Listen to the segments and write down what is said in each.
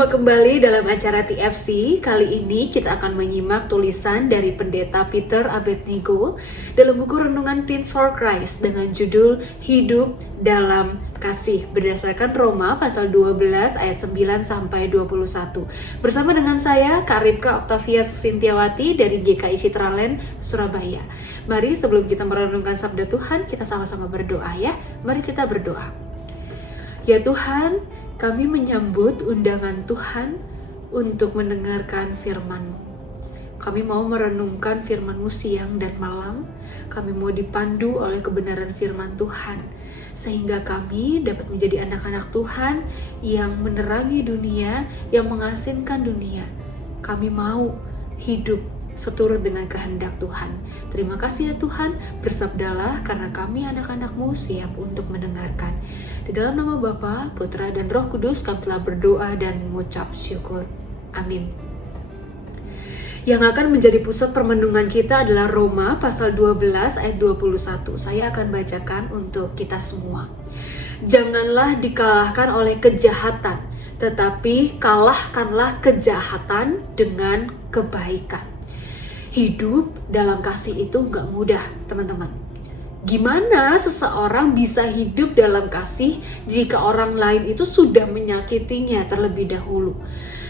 Berjumpa kembali dalam acara TFC. Kali ini kita akan menyimak tulisan dari Pendeta Peter Abednego dalam buku renungan Teens for Christ dengan judul Hidup dalam Kasih berdasarkan Roma pasal 12 ayat 9 sampai 21. Bersama dengan saya Kak Ripka Octavia Susintiawati dari GKI Citraland, Surabaya. Mari sebelum kita merenungkan sabda Tuhan, kita sama-sama berdoa ya. Mari kita berdoa. Ya Tuhan, kami menyambut undangan Tuhan untuk mendengarkan firman-Mu. Kami mau merenungkan firman-Mu siang dan malam. Kami mau dipandu oleh kebenaran firman Tuhan, sehingga kami dapat menjadi anak-anak Tuhan yang menerangi dunia, yang mengasihkan dunia. Kami mau hidup seturut dengan kehendak Tuhan. Terima kasih ya Tuhan, bersabdalah karena kami anak-anak-Mu siap untuk mendengarkan. Di dalam nama Bapa, Putra, dan Roh Kudus kami telah berdoa dan mengucap syukur. Amin. Yang akan menjadi pusat permenungan kita adalah Roma pasal 12 ayat 21. Saya akan bacakan untuk kita semua. Janganlah dikalahkan oleh kejahatan, tetapi kalahkanlah kejahatan dengan kebaikan. Hidup dalam kasih itu nggak mudah, teman-teman. Gimana seseorang bisa hidup dalam kasih jika orang lain itu sudah menyakitinya terlebih dahulu?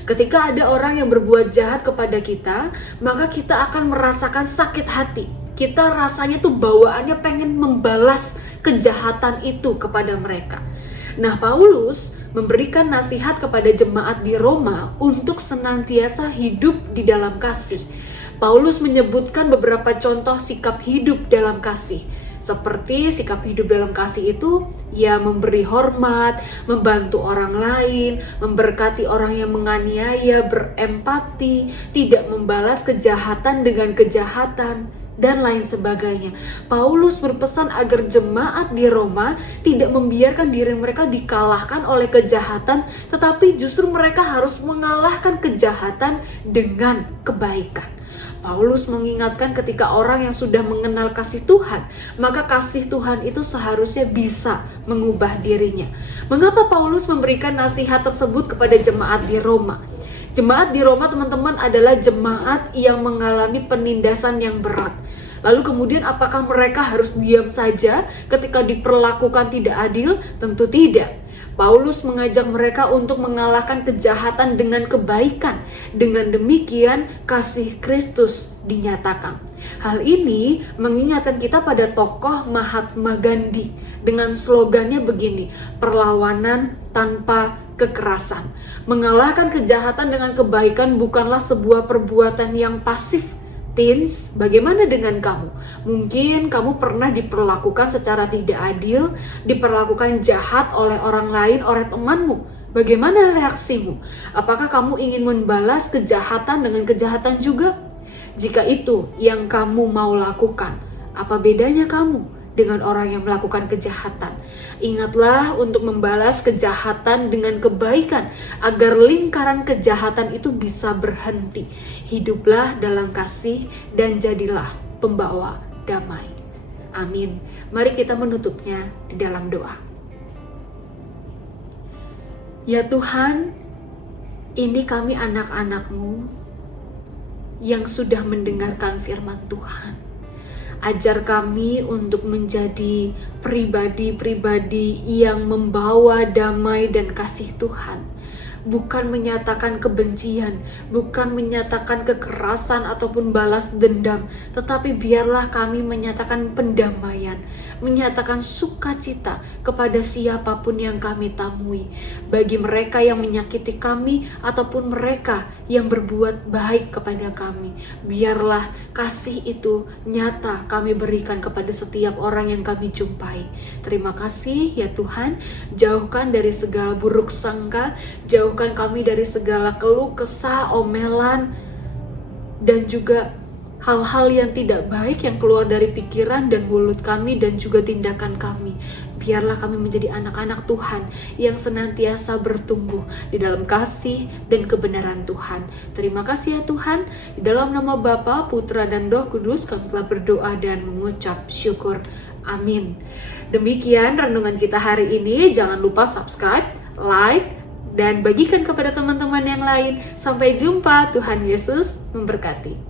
Ketika ada orang yang berbuat jahat kepada kita, maka kita akan merasakan sakit hati. Kita rasanya tuh bawaannya pengen membalas kejahatan itu kepada mereka. Nah, Paulus memberikan nasihat kepada jemaat di Roma untuk senantiasa hidup di dalam kasih. Paulus menyebutkan beberapa contoh sikap hidup dalam kasih. Seperti sikap hidup dalam kasih itu, ya memberi hormat, membantu orang lain, memberkati orang yang menganiaya, berempati, tidak membalas kejahatan dengan kejahatan, dan lain sebagainya. Paulus berpesan agar jemaat di Roma tidak membiarkan diri mereka dikalahkan oleh kejahatan, tetapi justru mereka harus mengalahkan kejahatan dengan kebaikan. Paulus mengingatkan ketika orang yang sudah mengenal kasih Tuhan, maka kasih Tuhan itu seharusnya bisa mengubah dirinya. Mengapa Paulus memberikan nasihat tersebut kepada jemaat di Roma? Jemaat di Roma, teman-teman, adalah jemaat yang mengalami penindasan yang berat. Lalu kemudian apakah mereka harus diam saja ketika diperlakukan tidak adil? Tentu tidak. Paulus mengajak mereka untuk mengalahkan kejahatan dengan kebaikan. Dengan demikian, kasih Kristus dinyatakan. Hal ini mengingatkan kita pada tokoh Mahatma Gandhi dengan slogannya begini, perlawanan tanpa kekerasan. Mengalahkan kejahatan dengan kebaikan bukanlah sebuah perbuatan yang pasif. Teens, bagaimana dengan kamu? Mungkin kamu pernah diperlakukan secara tidak adil, diperlakukan jahat oleh orang lain, oleh temanmu. Bagaimana reaksimu? Apakah kamu ingin membalas kejahatan dengan kejahatan juga? Jika itu yang kamu mau lakukan, apa bedanya kamu dengan orang yang melakukan kejahatan? Ingatlah untuk membalas kejahatan dengan kebaikan agar lingkaran kejahatan itu bisa berhenti. Hiduplah dalam kasih dan jadilah pembawa damai. Amin. Mari kita menutupnya di dalam doa. Ya Tuhan, ini kami anak-anak-Mu yang sudah mendengarkan firman Tuhan. Ajar kami untuk menjadi pribadi-pribadi yang membawa damai dan kasih Tuhan. Bukan menyatakan kebencian, bukan menyatakan kekerasan ataupun balas dendam, tetapi biarlah kami menyatakan pendamaian, menyatakan sukacita kepada siapapun yang kami temui. Bagi mereka yang menyakiti kami ataupun mereka yang berbuat baik kepada kami, biarlah kasih itu nyata kami berikan kepada setiap orang yang kami jumpai. Terima kasih ya Tuhan, jauhkan dari segala buruk sangka, jauhkan kami dari segala keluh kesah, omelan, dan juga hal-hal yang tidak baik yang keluar dari pikiran dan mulut kami dan juga tindakan kami. Biarlah kami menjadi anak-anak Tuhan yang senantiasa bertumbuh di dalam kasih dan kebenaran Tuhan. Terima kasih ya Tuhan. Di dalam nama Bapa, Putra, dan Roh Kudus kami telah berdoa dan mengucap syukur. Amin. Demikian renungan kita hari ini. Jangan lupa subscribe, like, dan bagikan kepada teman-teman yang lain. Sampai jumpa, Tuhan Yesus memberkati.